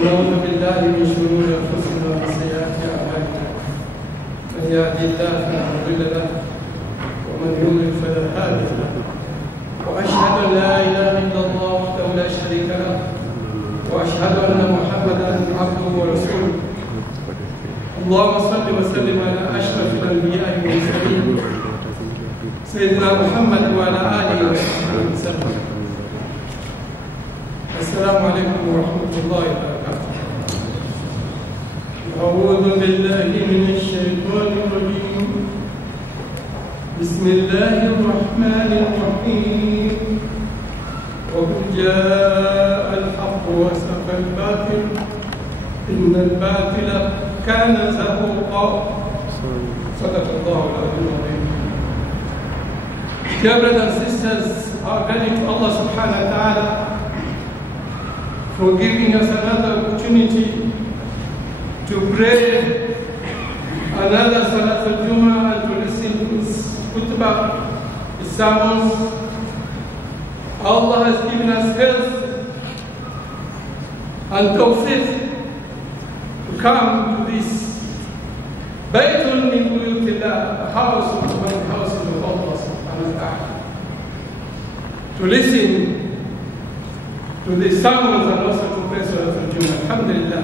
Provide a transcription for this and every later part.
ونعوذ بالله من شرور انفسنا وسيئات اعمالنا من يهدي الله فلا مضل له ومن يضلل فلا هادي له واشهد ان لا اله الا الله وحده لا شريك له واشهد ان محمدا عبده ورسوله اللهم صل وسلم على اشرف الانبياء والمرسلين سيدنا محمد وعلى اله وصحبه وسلم. السلام عليكم ورحمة الله وبركاته. أعوذ بالله من الشيطان الرجيم. بسم الله الرحمن الرحيم. وقل جاء الحق وزهق الباطل إن الباطل كان زهوقا. صدق الله العظيم. Dear brothers and sisters, our gratitude to Allah subhanahu wa ta'ala for giving us another opportunity to pray another Salat al-Jum'ah and to listen to his khutbah, his sermons. Allah has given us health and tawfiq to come to this Baytun min buyutillah, a house of Allah subhanahu wa ta'ala, to listen to the sermons and also to pray Salat al-Jum'ah. Alhamdulillah.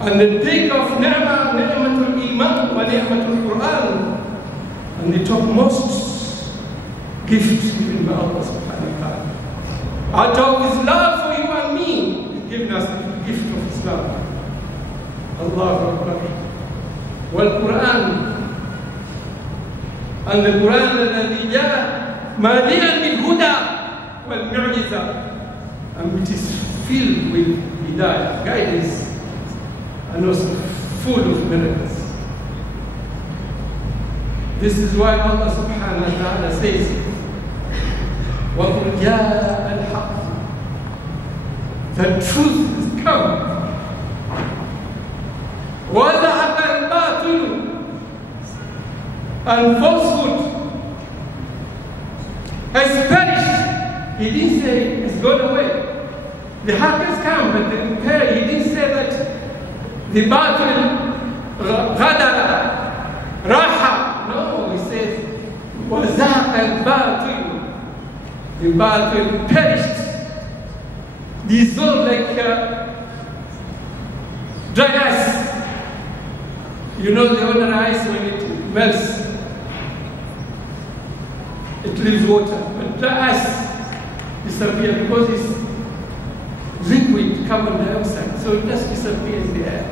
And the peak of ni'matul iman wa ni'matul Quran, and the topmost gift given by Allah subhanahu wa ta'ala. Out of His love for you and me, He's given us the gift of Islam. Allahu Akbar. Wal Quran. And the Quran الذي جاء مليئا بالهدى والمعجزة, and which is filled with hidayah, guidance, and also full of miracles. This is why Allah subhanahu wa ta'ala says, وَقُلْ جَاءَ الْحَقِّ, the truth has come. وَزَهَقَ الْبَاطِلُ, and falsehood has perished. He didn't say it's gone away. The haq has come, but he didn't say that the batil, ghadara, raha. No, he says, وَزَاقَ الْبَاطِلُ. The batil perished, dissolved like dry ice. You know the ordinary ice, when it melts, it leaves water. But dry ice disappears because it's liquid carbon dioxide, so it just disappears in the air.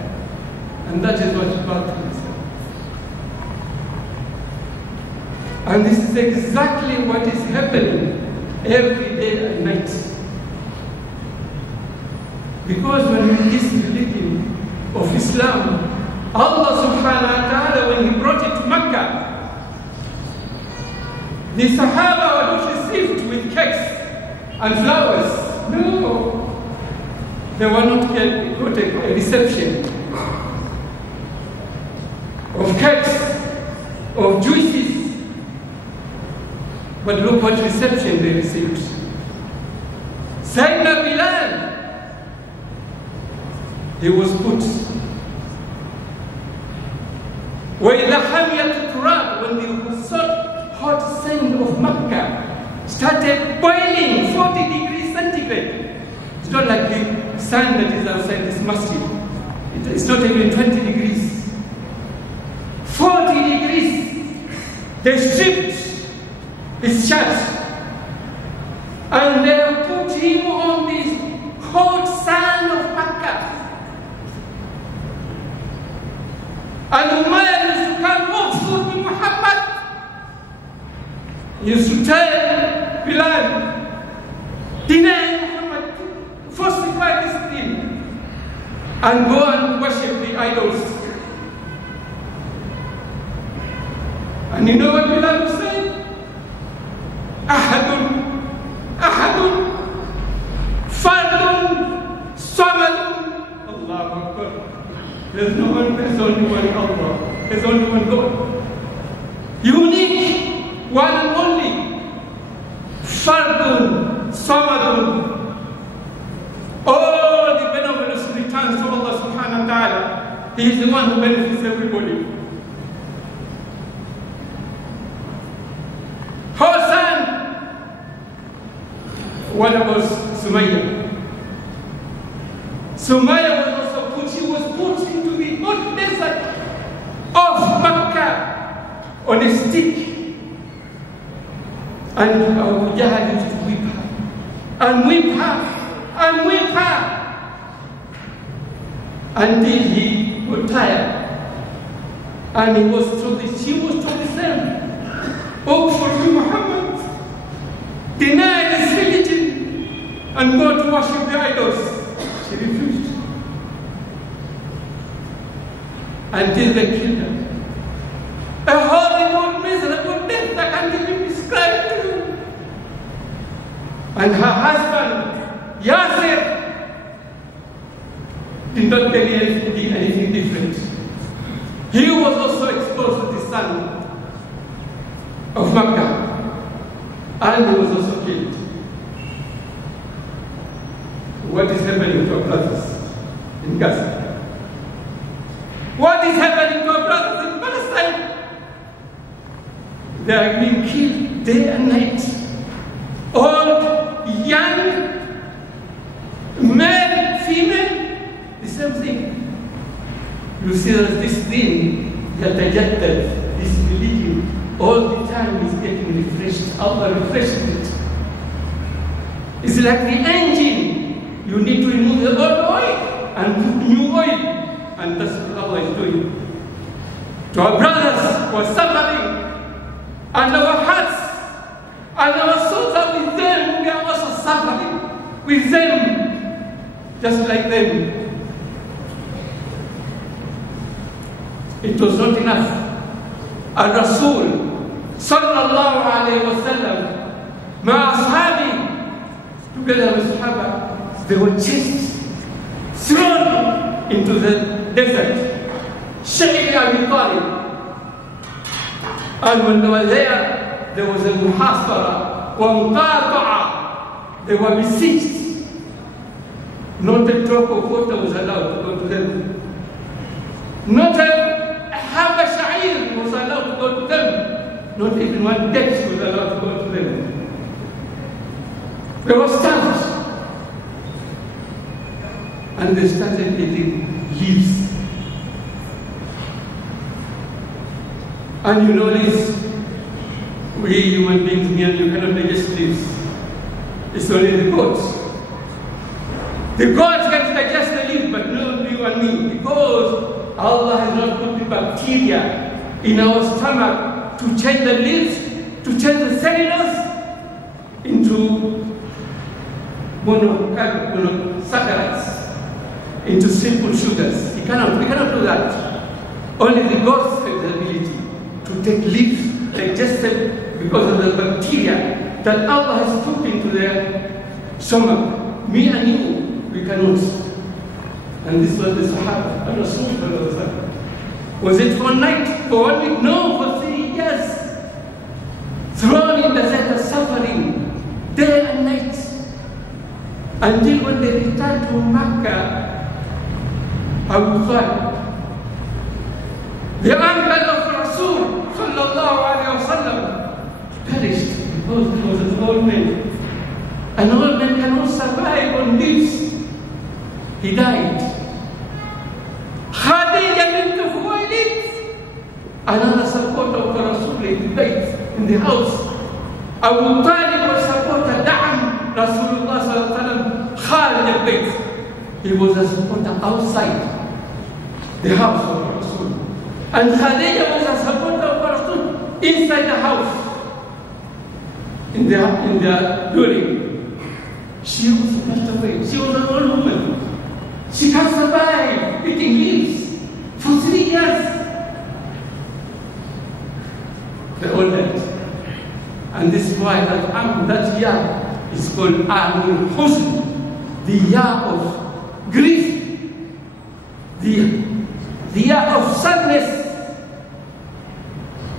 And that is what batil is. And this is exactly what is happening every day and night. Because when this religion of Islam, Allah subhanahu wa ta'ala, when He brought it to Mecca, the Sahaba were not received with cakes and flowers. No. They were not got a reception of cakes, of juices. But look what reception they received. Sayyidina Bilal, he was put. When the hot sand of Mecca started boiling 40 degrees centigrade. It's not like the sand that is outside this masjid. It's not even 20 degrees. 40 degrees. They stripped his shirt and they put him on this hot sand of Mecca. And Umayyah used to come Uqsud bin Muhammad. He used to tell Bilal, deny Muhammad, falsify this thing, and go and worship the idols. And you know what Bilal was saying? Ahadun, Ahadun, Fardun, Samadun. Allahu Akbar. There's no one, there's only one Allah. There's only one God. Unique, one and only. Fardun, Samadun. All the benevolence of the He is the one who benefits everybody. Her son, what about Sumayya? Sumayya was also put, she was put into the hot desert of Makkah on a stick. And Abu Jahl used to whip her, and whip her, and whip her, until he got tired. And he was told this, she was told the same. Oh, for me, Muhammad, deny this religion and go to worship the idols. She refused. Until they killed her. A horrible, miserable death that can't even be described to you. And her husband, Yasir, did not tell anything different. He was also exposed to the sun of Makkah, and he was also killed. What is happening to our brothers in Gaza? What is happening to our brothers in Palestine? They are being killed day and night. Old, young, male, female, the same thing. You see that this thing, this religion, all the time is getting refreshed. Allah refreshes it. It's like the engine. You need to remove the old oil and put new oil. And that's what Allah is doing. To our brothers who are suffering, and our hearts and our souls are with them, we are also suffering with them, just like them. It was not enough. Al-Rasul sallallahu alayhi wa sallam, ma ashabi, together with Sahaba, they were chased, thrown into the desert. Shaykh Abi Talib. And when they were there was a muhasara, wa muqata'a. They were besieged. Not a drop of water was allowed to go to them. Not a half a sha'ir was allowed to go to them. Not even one dex was allowed to go to them. They were starved. And they started eating leaves. And you know this, we human beings, me and you cannot digest leaves. It's only the goats. The gods can digest the leaf, but not you and me, because Allah has not put the bacteria in our stomach to change the leaves, to change the cellulose into monosaccharides, into simple sugars. We cannot do that. Only the gods have the ability to take leaves, digest them, because of the bacteria that Allah has put into their stomach. Me and you, we cannot. And this was the Sahaba, and Rasul. Was it for 1 night, for 1 week? No, for 3 years. Thrown in the desert, suffering, day and night. Until when they returned to Makkah, Abu Talib, the uncle of Rasul sallallahu alayhi wa sallam, perished because he was an old man. An old man cannot survive on leaves. He died. Khadija bint Khuwaylid, another supporter of Rasul in the bait, in the house. Abu Talib was supporter, Da'am Rasulullah sallallahu alayhi wa sallam, Khalid al-Bayt. He was a supporter outside the house of Rasul. And Khadija was a supporter of Rasul inside the house, in the dwelling. She was passed away. She was an old woman. She can't survive eating leaves for 3 years. The old age. And this is why that year is called Amul Husn, the year of grief, the year of sadness.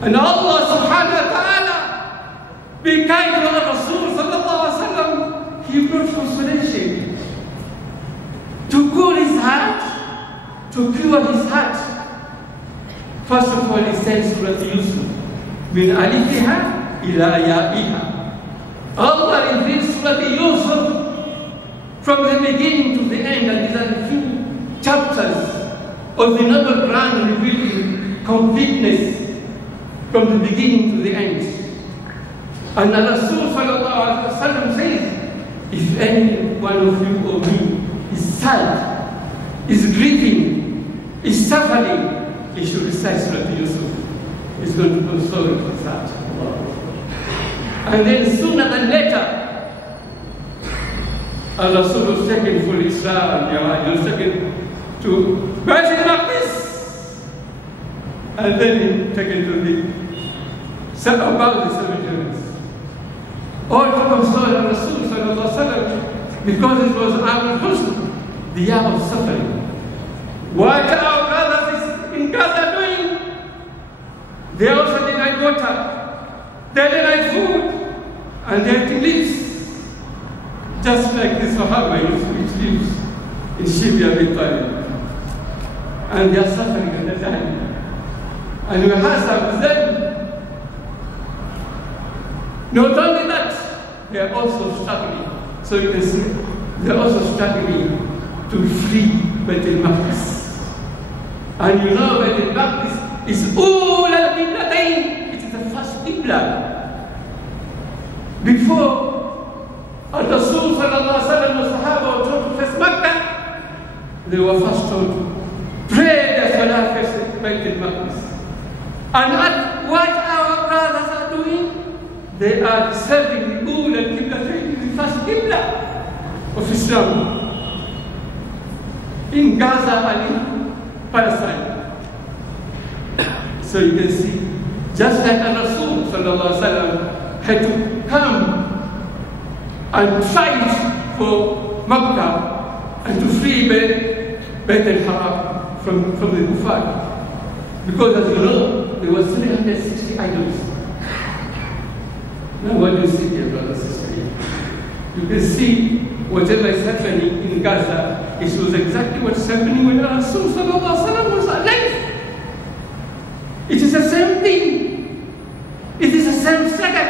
And Allah subhanahu wa ta'ala, be kind to the Rasul sallallahu alaihi wasallam, he brought consolation to cool his heart to cure his heart. First of all, he said Surah Yusuf, min alifiha ila ya'iha. Allah reveals Surah Yusuf from the beginning to the end, and these are the few chapters of the noble Quran revealing completeness from the beginning to the end. And Rasul sallallahu alaihi wasallam says, if any one of you or me is sad, is grieving, is suffering, he should recite Surah Yusuf. It's going to console his heart. And then sooner than later, Rasul was taken for Isra and Mi'raj. He was taken to Baitul Maqdis, and then taken to the about the 7 heavens. All to console Rasul sallallahu alaihi wasallam, because it was Amul Husn, the year of suffering. What our brothers in Gaza doing? They also denied water, they denied food, and they had to live just like the Sahaba which lives in Syria with Talib. And they are suffering at the time. And we have with them. Not only that, they are also struggling. So you can see, they are also struggling to free Baitul Maqdis. And you know Baitul Maqdis is all al-Qiblatain. It is the first Qibla. Before Rasul sallallahu alaihi wasallam and the Sahaba were told to face Makkah, they were first told to pray the Salah facing Baitul Maqdis. And what our brothers are doing, they are serving the Ul al-Qiblatain, the first Qibla of Islam, in Gaza and in Palestine. So you can see, just like Rasul sallallahu alaihi wasallam had to come and fight for Makkah and to free Bait al-Haram from the Kufar. Because as you know, there were 360 idols. Now what do you see here, brothers and sisters? You can see whatever is happening in Gaza, it was exactly what is happening when Rasul sallallahu alaihi wasallam was alive. It is the same thing. It is the same struggle.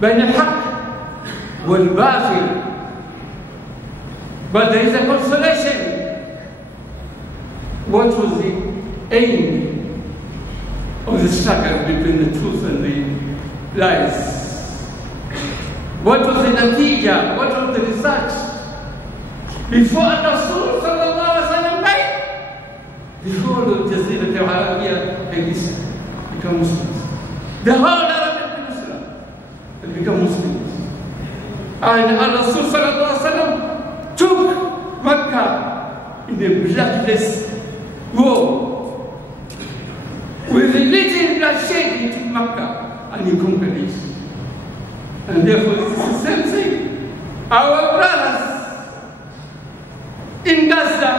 بين الحق والباطل. But there is a consolation. What was the aim of the struggle between the truth and the lies? What was the natija? What was the result? Before Rasul sallallahu alaihi wasallam died, the whole of Jazirat al-Arabiya had become Muslims. The whole Arabic Peninsula had become Muslims. And Rasul sallallahu alaihi wasallam took Makkah in a bloodless war. With a little bloodshed, he took Makkah and he conquered it. And therefore, it's the same thing. Our brothers in Gaza,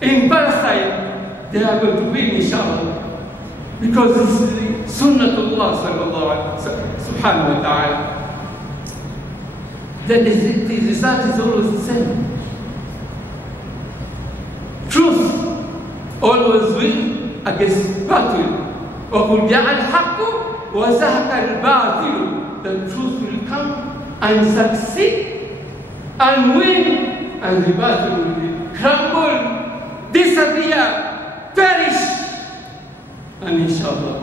in Palestine, they are going to win, inshallah. Because this is the Sunnatullah subhanahu wa ta'ala. Then the result is always the same. Truth always win against batil. وَقُلْ جَاءَ الْحَقُّ وَزَهَقَ الْبَاطِلُ. The truth will come and succeed and win, and the batil will crumble, disappear, perish. And inshallah,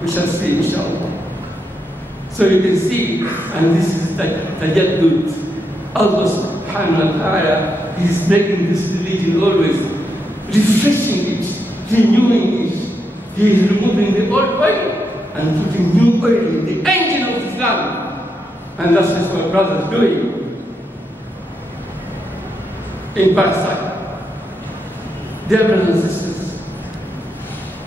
we shall see, inshallah. So you can see, and this is tajaddud. Allah subhanahu wa ta'ala is making this religion always refreshing it, renewing it. He is removing the old oil and putting new oil in the engine of Islam. And that's what my brother is doing in Palestine. Dear brothers and sisters,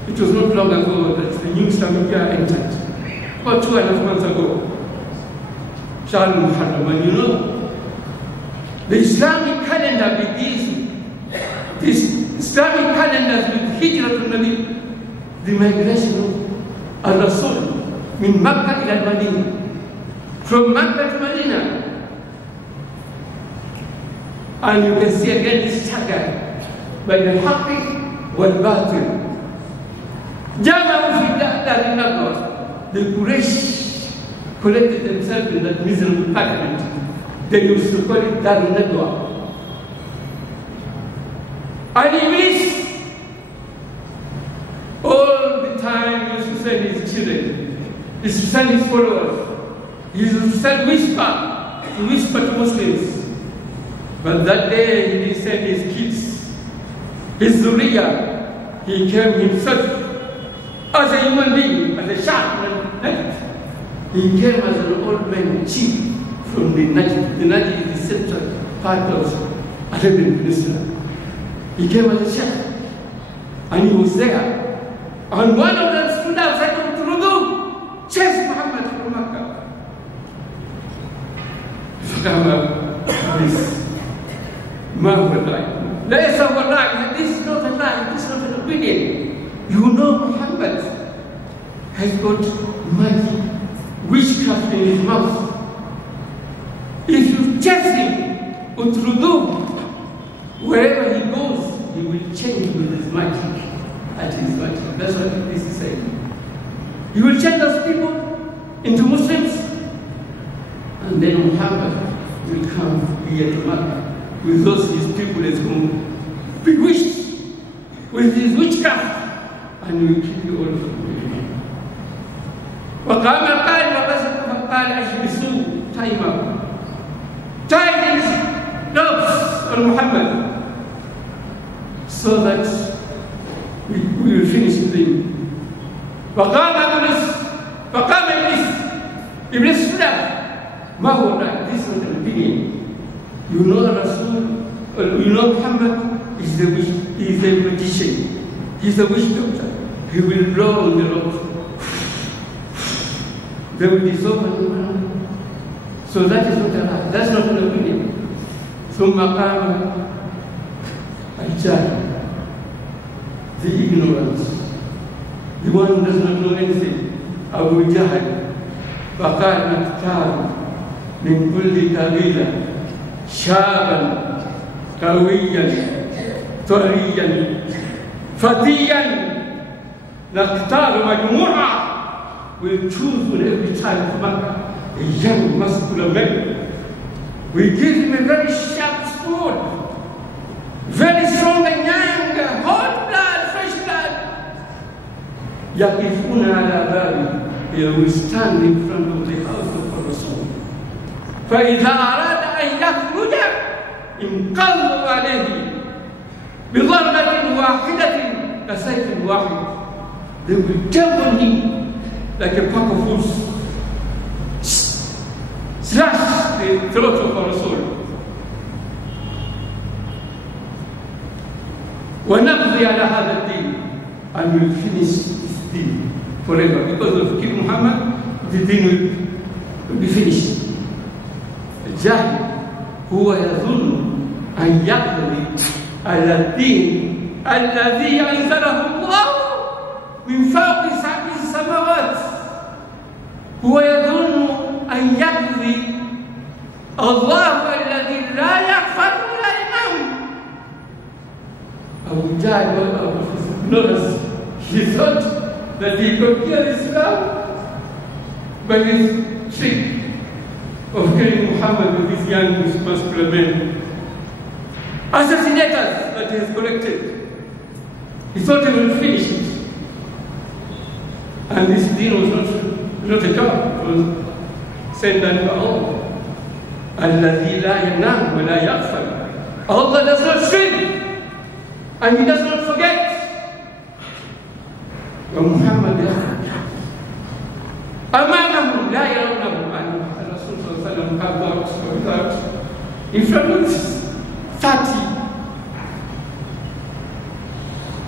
it was not long ago that the new Islamic year entered. About 2.5 months ago, Shahr al-Muharram, and you know, the Islamic calendar begins, this Islamic calendar with Hijrat al-Nabi, the migration of al-Rasul, min Makkah ila al-Madinah, from Makkah to Medina. And you can see again this struggle بين الحق والباطل. جمعوا في دار الندوة. The Quraysh collected themselves in that miserable parliament. They used to call it Dar al-Nadwa. And Iblis, all the time, used to send his children, he used to send his followers, he used to send whisper to Muslims. But that day he didn't send his kids, his zuriya. He came himself as a human being, as a sharp Najib. He came as an old man chief from the Najib. The Najib is the central part of Arabian Peninsula. He came as a sheikh, and he was there. And one of them stood up and said to Rudu, chase Muhammad from Makkah. This. This is not a lie, this is not an opinion. You know Muhammad has got magic, witchcraft in his mouth. If you chase him, Utrudu, wherever he goes, he will change with his magic. At his magic. That's what this is saying. He will change those people into Muslims, and then Muhammad will come here to Makkah with those his people is going to bewitched with his witchcraft, and will kill you all of them. وقام القائل وبسط فقال اجلسوا تايمه. Tie these ropes on Muhammad so that we will finish with him. فقام إبليس. Iblis stood up. ما هو right? This is not an opinion. You know Rasul, you know Muhammad is a magician. He's a witch doctor. He will blow on the ropes. They will dissolve and so that is not a right. That's not an opinion. ثم قام الجاهل, the ignorant, the one who does not know anything, Abu Jahl. فقال نختار من كل قبيلة شابا قويا طريا فتيا. نختار مجموعة. We'll choose with every child of Makkah a young muscular man. We give him a very sharp sword, very strong and young, hot blood, fresh blood. يقفون على بابه. He will stand in front of the house of Rasul. فإذا أراد أن يخرج انقلبوا عليه بضربة واحدة كسيف واحد. They will jump on him like a pack of wolves. Slash the throat of Rasul. ونقضي على هذا الدين, and will finish this deen forever. Because of King Muhammad, the deen will be finished. الجاهل هو يظن أن يقضي على الدين الذي أنزله الله من فوق سبع السماوات. هو يظن أن يقضي الله الذي لا يغفر ولا ينام. Abu Jahl, out of his ignorance, he thought that he could kill Islam by his trick of killing Muhammad with his young muscular men. Assassinators that he has collected. He thought he would finish it. And this deen was not a job. It was sent down by Allah. الذي لا ينام ولا يغفل. Allah does not sleep and He does not forget. ومحمد أمامهم لا يرونه. And Rasul sallallahu alaihi wasallam came out in front of 30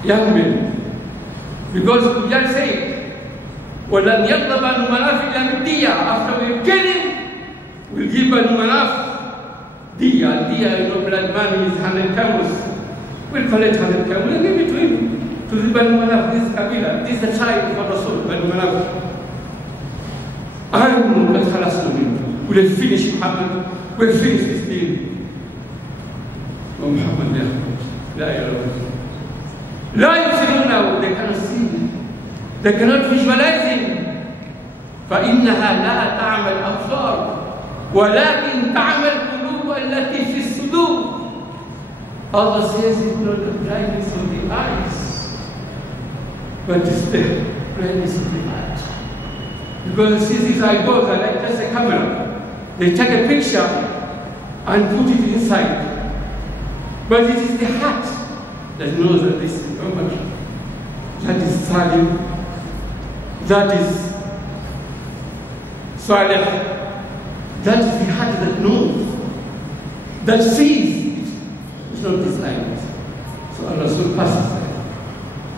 young men, because Abu Jahl said, وَلَنْ يَطْلَبَ Banu Manaf إِلَّا بِالدِّيَّةِ. After we kill him, we'll give Banu Manaf diya. Diya, you know, blood money is 100 camels. We'll collect 100 camels, we'll give it to him, to the Banu Manaf, this Kabila. This is the child of Rasul, Banu Manaf. And we'll have finished Muhammad, we'll finish this deal. ومحمد لا يرى لا يبصرونه, they cannot see him, they cannot visualize him. فإنها لا تعمى الأبصار ولكن تعمى القلوب التي في الصدور. Allah says it's not the brightness of the eyes, but it's the brightness of the heart. Because you see, these eyeballs are like just a camera. They take a picture and put it inside. But it is the heart that knows that this is normal. That is Salim. That is Salih. That is the heart that knows, that sees. It's not this eyes. So Allah Rasul passes there.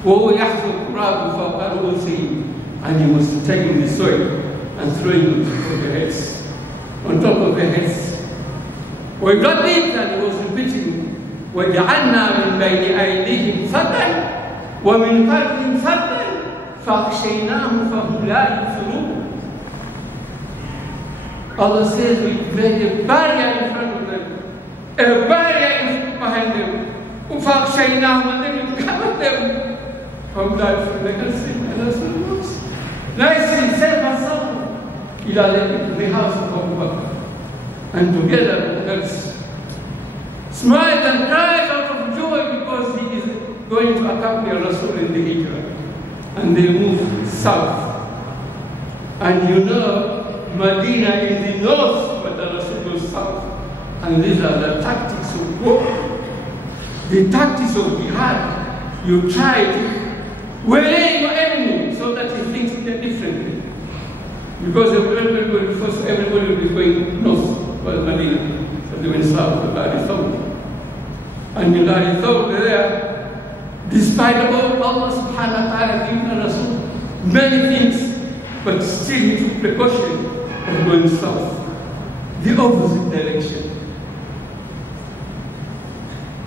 وَهُوَ يَحْثُ الْقُرَابُ فَوْقَ رُؤُوسِهِمْ, and he was taking the soil and throwing it on their heads, on top of their heads. We got it, and he was repeating, وَجَعَلْنَا مِنْ بَيْنِ أَيْدِيهِمْ سَدًّا وَمِنْ خَلْفِهِمْ سَدًّا فَأَغْشَيْنَاهُمْ فَهُمْ لَا يُبْصِرُونَ. Allah says we made a barrier in front of them, a barrier behind them. فَأَغْشَيْنَاهُمْ, and then we covered them from that. They can see, and that's what it looks. Nicely, safe and sound. The house of Abu Bakr. And together, that's smiles and cries out of joy because he is going to accompany Rasul in the Hijrah. And they move south. And you know, Medina is the north, but the Rasul goes south. And these are the tactics of war. The tactics of jihad. You try to weigh your enemy so that he thinks differently. Because everybody will be going north, but Medina. So they went south to Bari Thawr. And in Bari Thawr there, despite all Allah subhanahu wa ta'ala giving Rasul many things, but still he took precaution of going south, the opposite direction.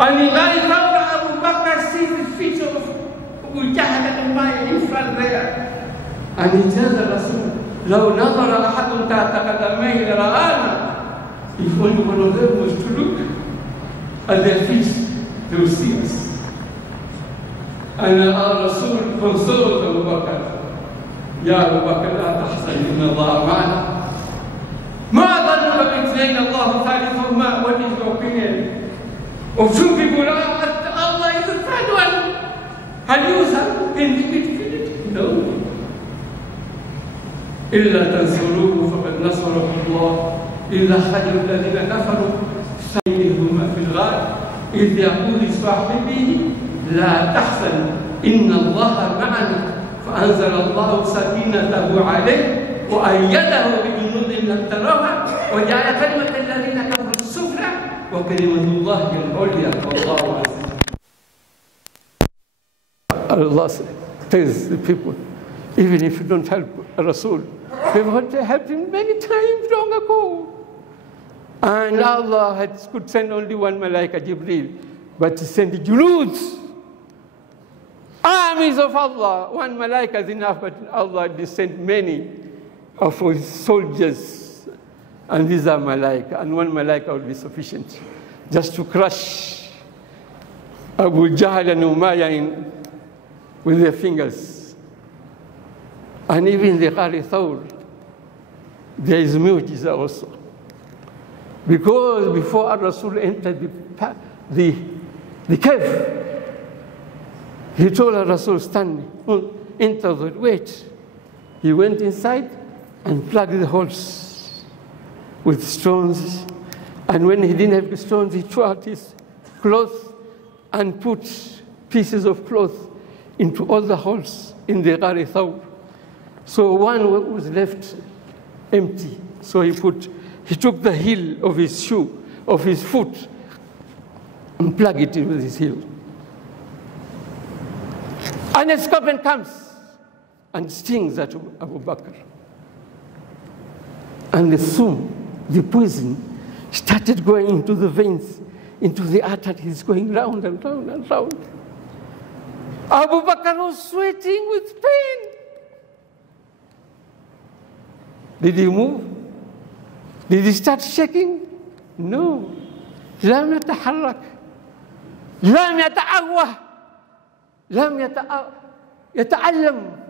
And in Bari Thawr, Abu Bakr sees the feet of Abu Jahl and Umayyah in front there. And he tells the Rasul, لو نظر أحد تحت قدميه لرآنا. If only one of them was to look at their feet, they will see us. And our Rasul consoled Abu Bakr. يا أبو بكر لا تحزن إن الله معنا. ما ظنك باثنين الله ثالثهما. What is your opinion of two people? Allah is the third one. هل يوسف can he be defeated? No. إلا تنصروه فقد نصره الله إذا أخرج الذين كفروا ثانيهما في الغار إذ يقول لصاحبه لا تحزن إن الله معنا فأنزل الله سكينته عليه وأيده بجنود لم تروها وجعل كلمة الذين كفروا السفلى وكلمة الله العليا والله عزيز. Allah tells the people, even if you don't help Rasul, we want to help him many times long ago. And Allah could send only one Malaika, Jibreel, but he sent Junoods, armies of Allah. One Malaika is enough, but Allah sent many of his soldiers. And these are Malaika, and one Malaika would be sufficient just to crush Abu Jahl and Umayyah with their fingers. And even the Qari Thawr, there is mu'jiza also. Because before Rasul entered the cave, he told Rasul, stand, enter the wait. He went inside and plugged the holes with stones. And when he didn't have the stones, he threw out his cloth and put pieces of cloth into all the holes in the Qari Thawr. So one was left empty. So he took the heel of his shoe, of his foot, and plugged it with his heel. And a scorpion comes and stings at Abu Bakr. And the poison started going into the veins, into the artery. He's going round and round and round. Abu Bakr was sweating with pain. Did he move? Did he start shaking? No. لم يتحرك. لم يتعوه. لم يتألم.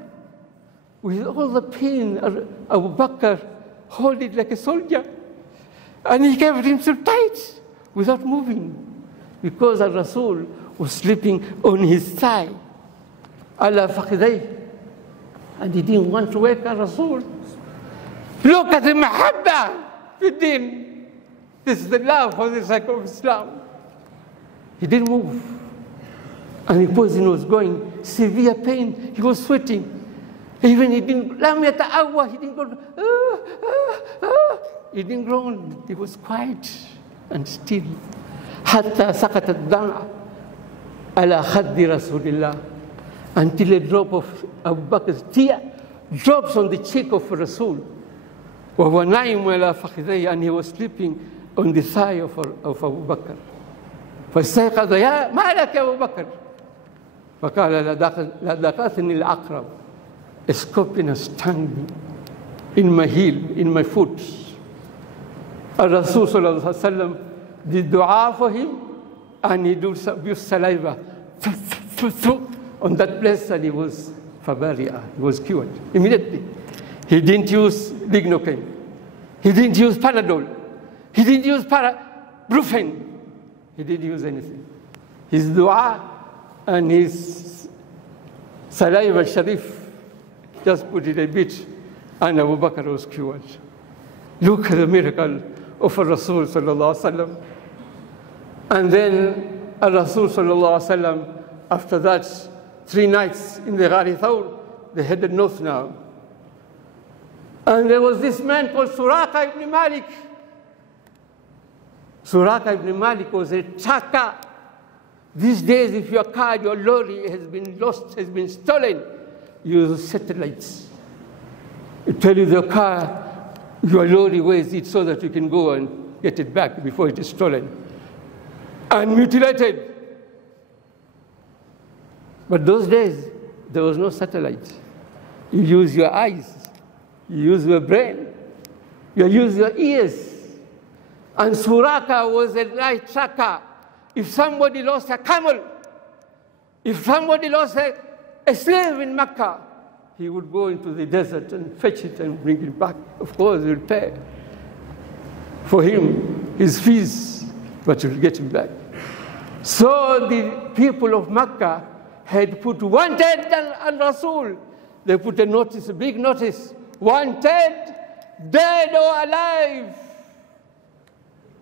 With all the pain, Abu Bakr hold it like a soldier. And he kept himself tight without moving, because Rasul was sleeping on his thigh, ala fakhidayh, and he didn't want to wake Rasul. Look at the mahabba fi din. This is the love for the sake of Islam. He didn't move. And the person was going severe pain. He was sweating. Even he didn't, lam yata'awwa, he didn't go, he didn't groan. He was quiet and still. Hatta saqat ad-dam'a ala khaddi Rasulillah, until a drop of Abu Bakr's tear drops on the cheek of Rasul. Wa huwa na'im ala fakhidayhi, and he was sleeping on the thigh of Abu Bakr. فاستيقظ يا ما لك يا أبو بكر فقال لدغتني العقرب. A scorpion has stung me in my heel, in my foot. And Rasul sallallahu alaihi wasallam did dua for him, and he used saliva on that place, and he was fabaria. He was cured immediately. He didn't use lignocaine. He didn't use Panadol. He didn't use Brufen. He didn't use anything. His dua and his saliva sharif, just put it a bit, and Abu Bakr was cured. Look at the miracle of Rasul sallallahu alaihi wasallam. And then Rasul sallallahu alaihi wasallam, after that 3 nights in the Ghari Thawr, they headed north now. And there was this man called Suraka ibn Malik. Suraka ibn Malik was a tracker. These days, if your car, your lorry has been lost, has been stolen, you use satellites. You tell you the car, your lorry, where is it, so that you can go and get it back before it is stolen and mutilated. But those days, there was no satellite. You use your eyes, you use your brain, you use your ears. And Suraka was a light tracker. If somebody lost a camel, if somebody lost a slave in Mecca, he would go into the desert and fetch it and bring it back. Of course, he will pay for him his fees, but he will get him back. So the people of Mecca had put wanted on Rasul. They put a notice, a big notice, wanted, dead or alive.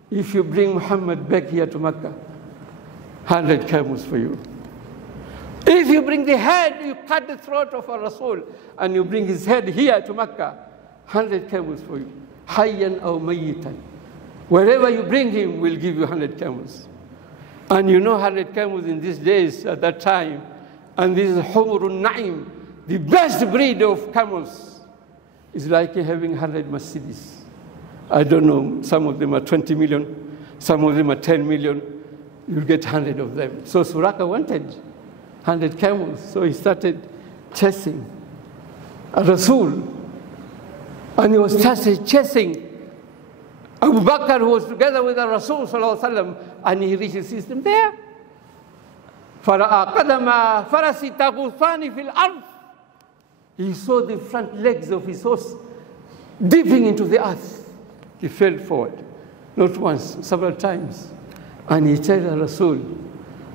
If you bring Muhammad back here to Mecca, 100 camels for you. If you bring the head, you cut the throat of a Rasul, and you bring his head here to Mecca, 100 camels for you. Hayyan aw mayyitan. Wherever you bring him, we'll give you 100 camels. And you know 100 camels in these days at that time, and this is Humurun Na'im, the best breed of camels. It's like having 100 Mercedes. I don't know, some of them are 20 million, some of them are 10 million. You'll get 100 of them. So Suraka wanted 100 camels, so he started chasing a Rasul. And he was chasing Abu Bakr, who was together with the Rasul sallallahu alaihi wasallam, and he reaches them there. فَرَأَى قَدَمَ فَرَسِ تَغُوثَانِ فِي الْأَرْضِ. He saw the front legs of his horse dipping into the earth. He fell forward, not once, several times. And he told Rasul,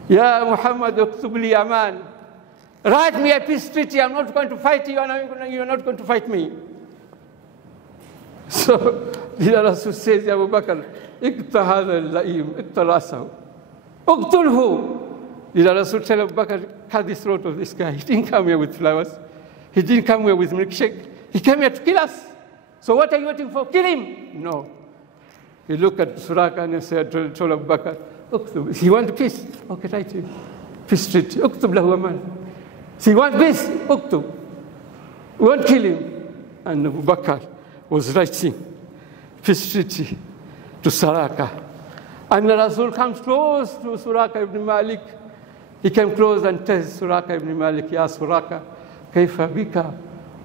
Ya Muhammad, uktub li aman. Write me a peace treaty. I'm not going to fight you, and you're not going to fight me. So the Rasul says, Ya Abu Bakr, ikta hadha al-la'im, ikta rasahu, uqtulhu. The Rasul tell Abu Bakr, cut the throat of this guy. He didn't come here with flowers. He didn't come here with milkshake. He came here to kill us. So what are you waiting for? Kill him. No. He looked at Suraka and he said, told Abu Bakr, uktub. He wants peace. Okay, write it. Peace treaty. Uktub lahu aman. He wants peace. Uktub. We won't kill him. And Abu Bakr was writing peace treaty to Suraka. And the Rasul comes close to Suraka ibn Malik. He came close and tells Suraka ibn Malik, Ya Suraka, kayfa bika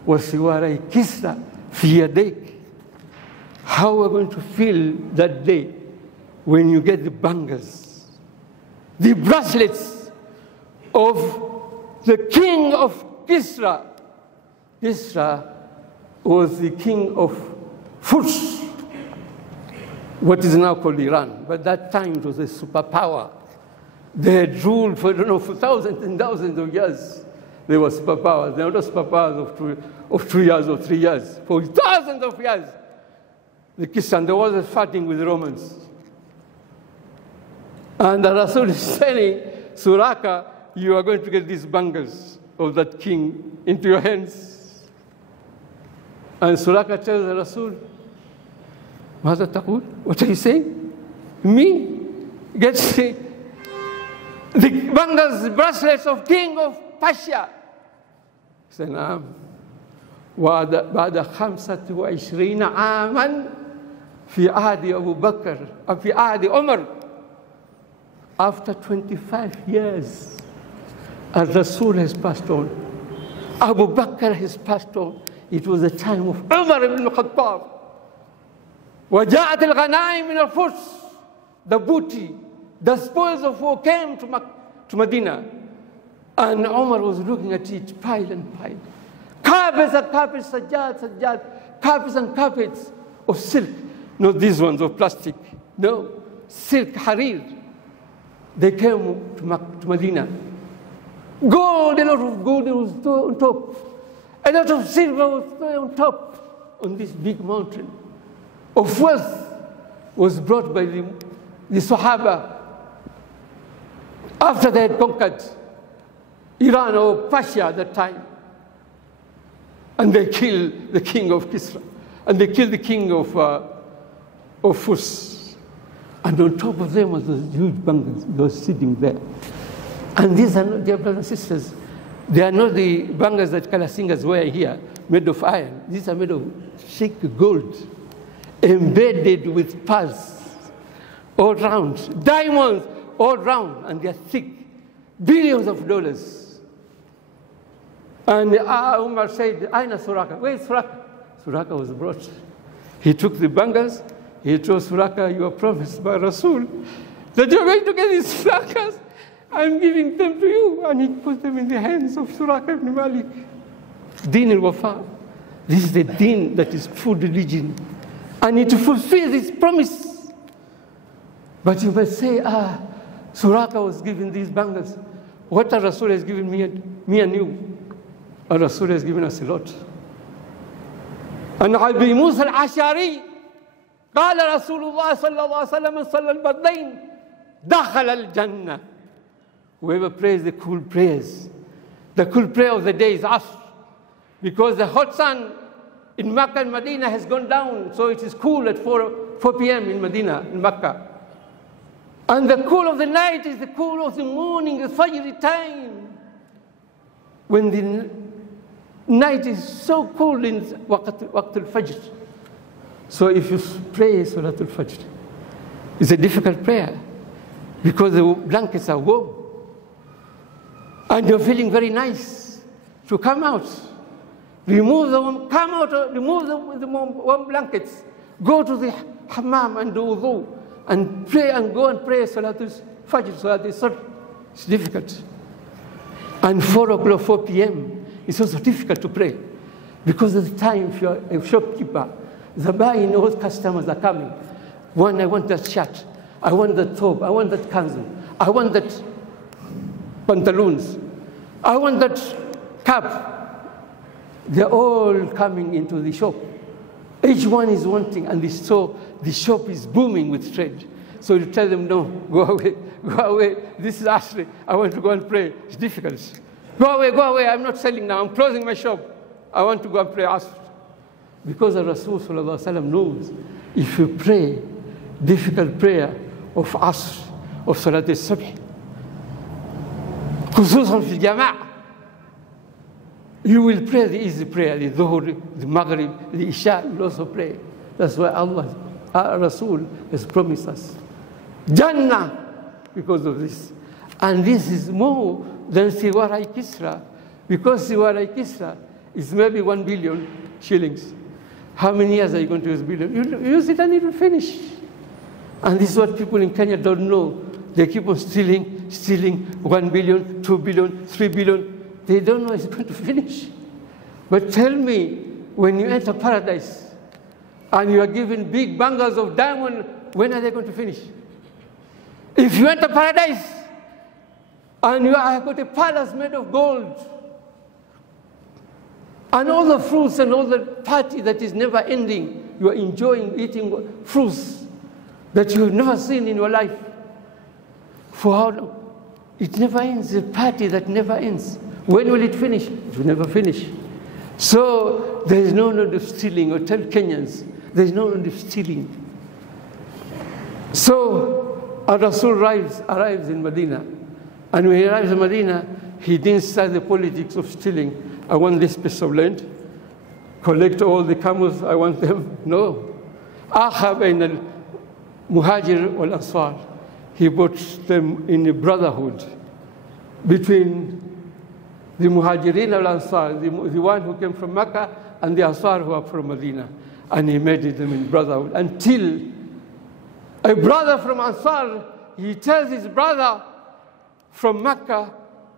wa siwarai kisra fi yadayk. How are we going to feel that day when you get the bangles, the bracelets of the king of Kisra. Kisra was the king of Furs, what is now called Iran. But that time it was a superpower. They had ruled for, I don't know, for thousands and thousands of years. They were superpowers. They were not superpowers of 2 years or 3 years. For thousands of years, the Kisra, there was fighting with the Romans. And the Rasul is telling Suraka, you are going to get these bangles of that king into your hands. And Suraka tells the Rasul, ماذا تقول? What are you saying? Me? Get the bangles, bracelets of king of Persia. He said, نعم. بعد 25 عاما في عهد أبو بكر أو في عهد عمر. After 25 years, Al-Rasul has passed on. Abu Bakr has passed on. It was the time of Umar ibn Khattab. وَجَاءَتِ الْغَنَائِمْ مِنَ الْفُرْسِ. The booty, the spoils of war came to Medina. And Umar was looking at it, pile and pile. Carpets and carpets, sajjad, carpets and carpets of silk. Not these ones of plastic. No, silk, harir. They came to Medina. Gold, a lot of gold was on top. A lot of silver was on top. On this big mountain of wealth was brought by the Sahaba after they had conquered Iran or Persia at that time. And they killed the king of Kisra. And they killed the king of Furs. And on top of them was those huge bangles, those sitting there. And these are not, dear brothers and sisters, they are not the bangles that Kalasingas wear here, made of iron. These are made of thick gold, embedded with pearls all round, diamonds all round, and they are thick, billions of dollars. And Umar said, Aina Suraka? Where is Suraka? Suraka was brought. He took the bangles. He told Suraka, you are promised by Rasul that you are going to get these bangles. I'm giving them to you. And he put them in the hands of Suraka ibn Malik. Din al-Wafa. This is the din that is true religion. I need to fulfill this promise. But you must say, Suraka was given these bangles. What a Rasul has given me and you. A Rasul has given us a lot. And Abi Musa al-Ashari, قال رسول الله صلى الله عليه وسلم صلى البردين دخل الجنة. Whoever prays the cool prayers, the cool prayer of the day is Asr, because the hot sun in Makkah and Medina has gone down, so it is cool at 4 p.m. in Medina, in Makkah. And the cool of the night is the cool of the morning, the Fajr time, when the night is so cold in Waqt al-Fajr. So if you pray Salatul Fajr, it's a difficult prayer because the blankets are warm and you're feeling very nice. So come out, remove the warm, come out, remove the warm blankets, go to the hammam and do wudu and pray and go and pray Salatul Fajr, Salatul Subh. It's difficult. And 4 o'clock, 4 p.m. it's also difficult to pray because of the time if you're a shopkeeper. The buying, all customers are coming. One, I want that shirt. I want that thobe. I want that kanzu. I want that pantaloons. I want that cap. They're all coming into the shop. Each one is wanting, and the shop is booming with trade. So you tell them, no, go away, go away. This is Ashley. I want to go and pray. It's difficult. Go away. I'm not selling now. I'm closing my shop. I want to go and pray Asr. Because the Rasul sallallahu alaihi wasallam knows if you pray difficult prayer of Asr, of Salat al-Subh, khususan fi Jama'ah, you will pray the easy prayer, the Dhuhr, the Maghrib, the Isha, you will also pray. That's why Allah, our Rasul, has promised us Jannah because of this. And this is more than Siwarai Kisra, because Siwarai Kisra is maybe 1 billion shillings. How many years are you going to use billion? You use it and it will finish. And this is what people in Kenya don't know. They keep on stealing 1 billion, 2 billion, 3 billion, they don't know it's going to finish. But tell me, when you enter paradise and you are given big bangles of diamond, when are they going to finish? If you enter paradise and you have got a palace made of gold, and all the fruits and all the party that is never ending, you are enjoying eating fruits that you've never seen in your life. For how long? It never ends, a party that never ends. When will it finish? It will never finish. So there is no need of stealing, or tell Kenyans, there is no need of stealing. So our Rasul arrives in Medina. And when he arrives in Medina, he didn't start the politics of stealing. I want this piece of land, collect all the camels, I want them. No. Akha bain al-Muhajir wal-Ansar. He brought them in a brotherhood between the Muhajirin al-Ansar, the one who came from Mecca, and the Ansar who are from Medina. And he made them in brotherhood until a brother from Ansar, he tells his brother from Mecca,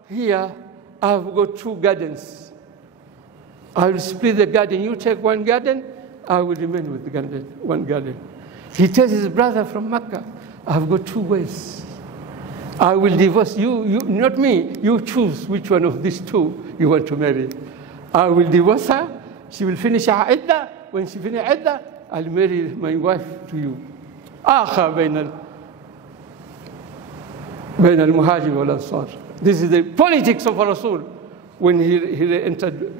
here I've got 2 gardens. I will split the garden. You take 1 garden, I will remain with the garden, 1 garden. He tells his brother from Mecca, I've got 2 ways. I will divorce you, not me. You choose which one of these 2 you want to marry. I will divorce her. She will finish her iddah. When she finishes iddah, I'll marry my wife to you. Akha bain al-Muhajir wal-Ansar. This is the politics of Rasul when he entered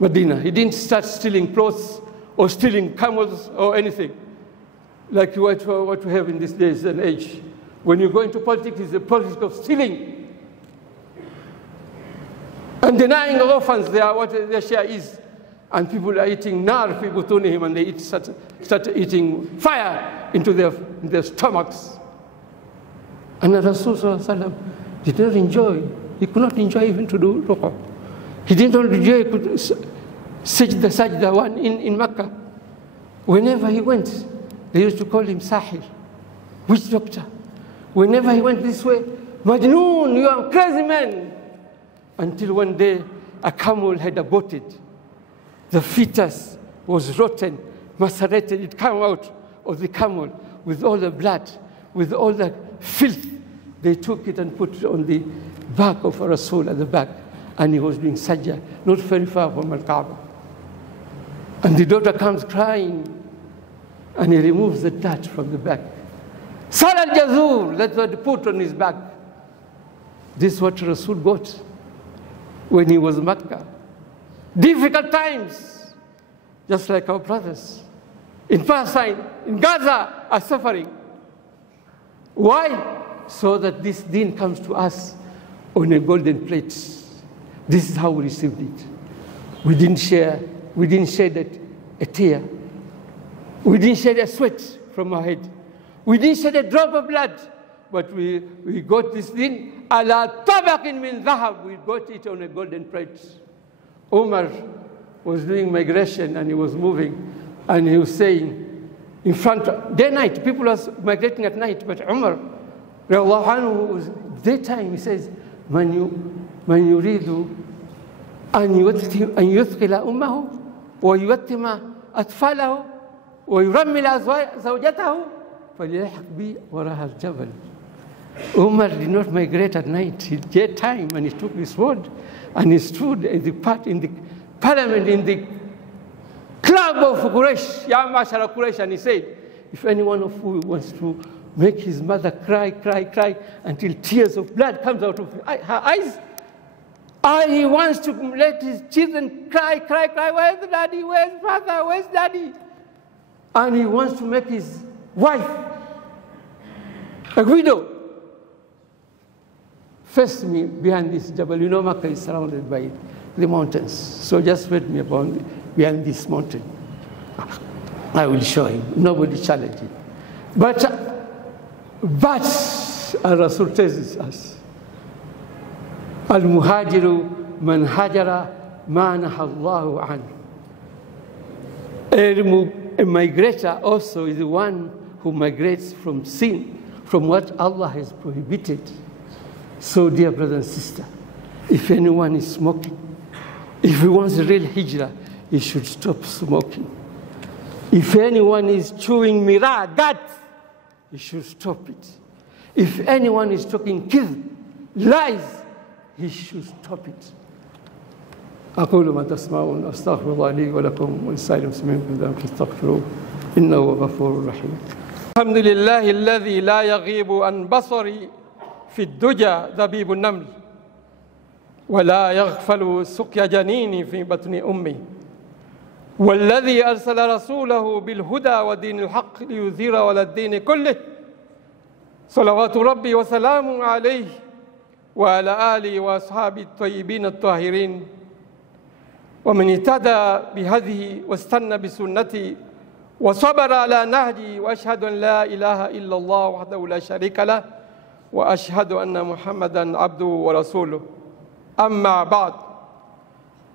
Medina. He didn't start stealing clothes or stealing camels or anything like what we have in these days and age. When you go into politics, it's the politics of stealing and denying orphans what their share is. And people are eating nar fi butunihim, and they start eating fire into their stomachs. And Rasulullah did not enjoy. He could not enjoy even to do ruqya. He didn't enjoy sajda one in Mecca. Whenever he went, they used to call him Sahir, witch doctor. Whenever he went this way, Majnoon, you are a crazy man. Until one day, a camel had aborted. The fetus was rotten, macerated. It came out of the camel with all the blood, with all the filth. They took it and put it on the back of Rasul at the back. And he was doing sajda, not very far from Al-Kaaba. And the daughter comes crying, and he removes the dirt from the back. Sal al-Jazur, that's what he put on his back. This is what Rasul got when he was in Mecca. Difficult times, just like our brothers in Palestine, in Gaza, are suffering. Why? So that this deen comes to us on a golden plate. This is how we received it. We didn't shed a tear. We didn't shed a sweat from our head. We didn't shed a drop of blood. But we got this deen, ala tabaqin min dhahab. We got it on a golden plate. Umar was doing migration, and he was moving, and he was saying, in front, day night, people were migrating at night, but Umar, radiallahu anhu, was daytime, he says, Man yuridu an yuthqila ummahu, wa yuwattima atfalahu, wa yurammila zawjatahu, falyalhaq bi waraha al-jabal. Umar did not migrate at night. He had time, and he took his sword, and he stood in the parliament, in the club of Quraysh, Ya Mashara Quraysh, and he said, if any one of you wants to make his mother cry until tears of blood comes out of her eyes, and he wants to let his children cry, where's daddy, where's father, where's daddy? And he wants to make his wife a widow. Face me behind this Jabal. You know Makkah is surrounded by the mountains. So just wait me behind this mountain. I will show him. Nobody challenge him. But Rasul tells us, Al-Muhajiru man hajara ma nahallahu an. A migrator also is the one who migrates from sin, from what Allah has prohibited. So, dear brother and sister, If anyone is smoking, if he wants real hijrah, he should stop smoking. If anyone is chewing mirah, that, he should stop it. If anyone is talking kidh, lies, he should stop it. أقول ما تسمعون أستغفر الله لي ولكم ولسائر المسلمين من ذنب فاستغفروه إنه غفور رحيم. الحمد لله الذي لا يغيب عن بصري في الدجى دبيب النمل ولا يغفل سقي جنيني في بطن أمي والذي أرسل رسوله بالهدى ودين الحق ليظهره على الدين كله صلوات ربي وسلامه عليه وعلى آله وأصحابه الطيبين الطاهرين ومن اهتدى بهديه واستنى بسنته وصبر على نهجه وأشهد أن لا إله إلا الله وحده لا شريك له وأشهد أن محمدًا عبده ورسوله. أما بعد،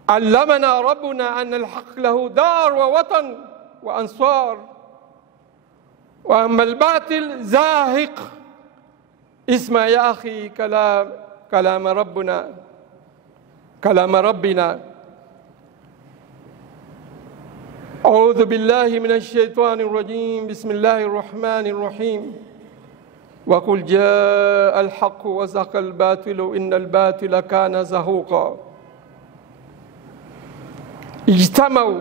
علمنا ربنا أن الحق له دار ووطن وأنصار، وأما الباطل زاهق. اسمع يا أخي كلام ربنا. أعوذ بالله من الشيطان الرجيم. بسم الله الرحمن الرحيم. وقل جاء الحق وزهق الباطل إن الباطل كان زهوقا. اجتمعوا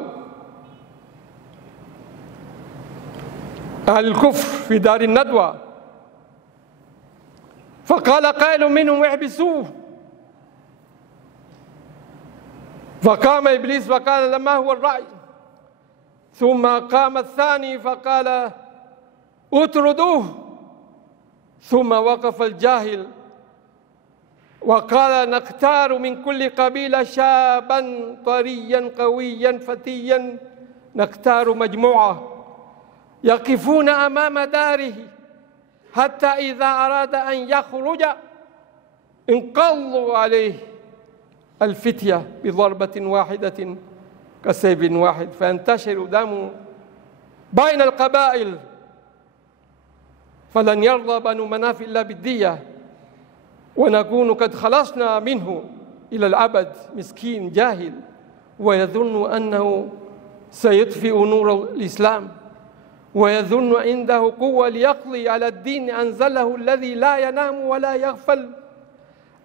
أهل الكفر في دار الندوة، فقال قائل منهم احبسوه، فقام إبليس فقال ما هو الرأي، ثم قام الثاني فقال اطردوه، ثم وقف الجاهل وقال نختار من كل قبيلة شابا طريا قويا فتيا، نختار مجموعة يقفون أمام داره حتى إذا أراد أن يخرج انقضوا عليه الفتية بضربة واحدة كسيف واحد فينتشر دم بين القبائل، فلن يرضى بنو مناف إلا بالدية، ونكون قد خلصنا منه إلى الأبد. مسكين جاهل ويظن أنه سيطفئ نور الإسلام ويظن عنده قوة ليقضي على الدين أنزله الذي لا ينام ولا يغفل،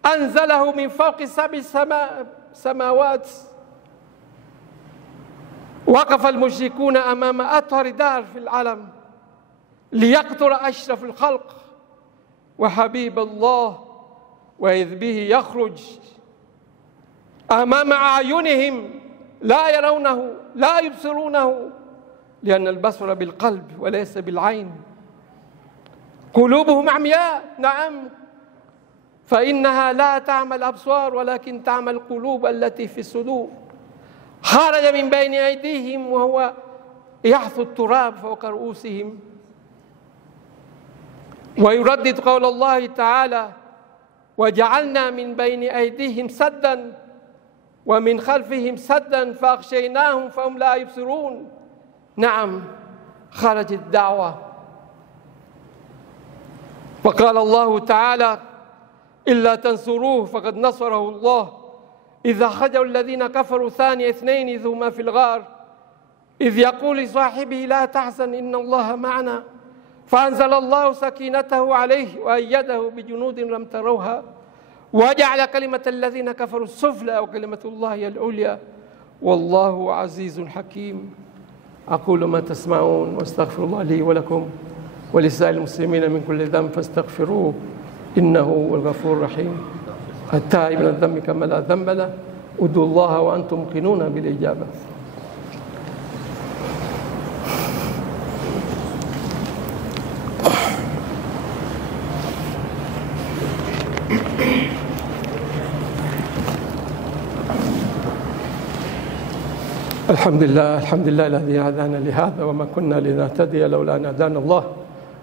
أنزله من فوق 7 سماوات. وقف المشركون أمام أطهر دار في العالم ليقتل أشرف الخلق وحبيب الله، وإذ به يخرج أمام أعينهم لا يرونه لا يبصرونه، لأن البصر بالقلب وليس بالعين. قلوبهم عمياء، نعم، فإنها لا تعمى الأبصار ولكن تعمى القلوب التي في الصدور. خرج من بين أيديهم وهو يحثو التراب فوق رؤوسهم، ويردد قول الله تعالى وجعلنا من بين أيديهم سدا ومن خلفهم سدا فأغشيناهم فهم لا يبصرون. نعم، خرجت الدعوة. وقال الله تعالى إلا تنصروه فقد نصره الله إذ أخرجه الذين كفروا ثاني 2 إذ هما في الغار إذ يقول لصاحبه لا تحزن إن الله معنا فأنزل الله سكينته عليه وأيده بجنود لم تروها وجعل كلمة الذين كفروا السفلى وكلمة الله هي العليا والله عزيز حكيم. أقول ما تسمعون واستغفر الله لي ولكم ولسائر المسلمين من كل ذنب فاستغفروه إنه هو الغفور الرحيم. التائب من الذنب كما لا ذنب له ادعوا الله وأنتم موقنون بالإجابة. الحمد لله الذي هدانا لهذا وما كنا لنهتدي لولا أن هدانا الله،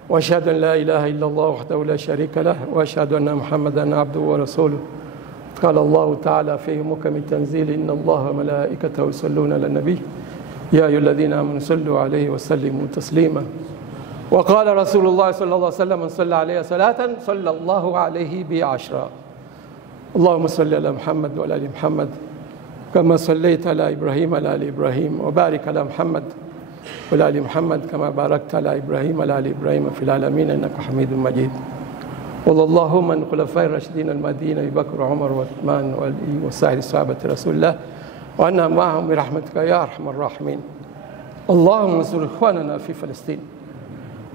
وأشهد أن لا إله إلا الله وحده لا شريك له، وأشهد أن محمدًا عبده ورسوله. قال الله تعالى في محكم التنزيل إن الله وملائكته يصلون على النبي يا أيها الذين آمنوا صلوا عليه وسلموا تسليما. وقال رسول الله صلى الله عليه وسلم من صلى عليه صلاة صلى الله عليه بها 10. اللهم صل على محمد وعلى آل محمد كما صليت على إبراهيم وعلى آل إبراهيم، وبارك على محمد وعلى آل محمد كما باركت على إبراهيم وعلى آل إبراهيم في العالمين إنك حميد مجيد. وارض اللهم عن الخلفاء الراشدين المهديين أبي بكر وعمر وعثمان وعلي وسائر صحابة رسول الله وعنا معهم برحمتك يا أرحم الراحمين. اللهم انصر إخواننا في فلسطين،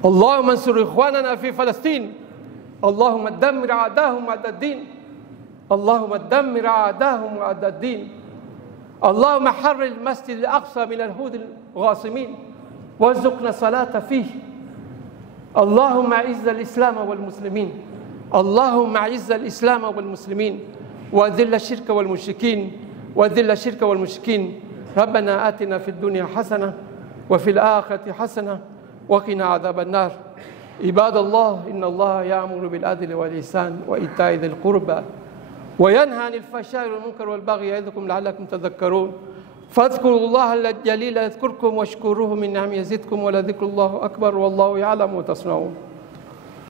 اللهم انصر إخواننا في فلسطين، اللهم دمر أعداءهم أعداء الدين، اللهم دمر أعداءهم أعداء الدين، اللهم حرر المسجد الأقصى من اليهود الغاصمين وارزقنا الصلاة فيه. اللهم أعز الإسلام والمسلمين، اللهم أعز الإسلام والمسلمين وأذل الشرك والمشركين، وأذل الشرك والمشركين. ربنا آتنا في الدنيا حسنة وفي الآخرة حسنة وقنا عذاب النار. عباد الله، إن الله يأمر بالعدل والإحسان وإيتاء ذي القربى وينهى عن الفحشاء والمنكر والبغي يعظكم لعلكم تذكرون. فاذكروا الله الجليل يذكركم واشكروه من نعمه يزدكم ولذكر الله أكبر والله يعلم ما تصنعون.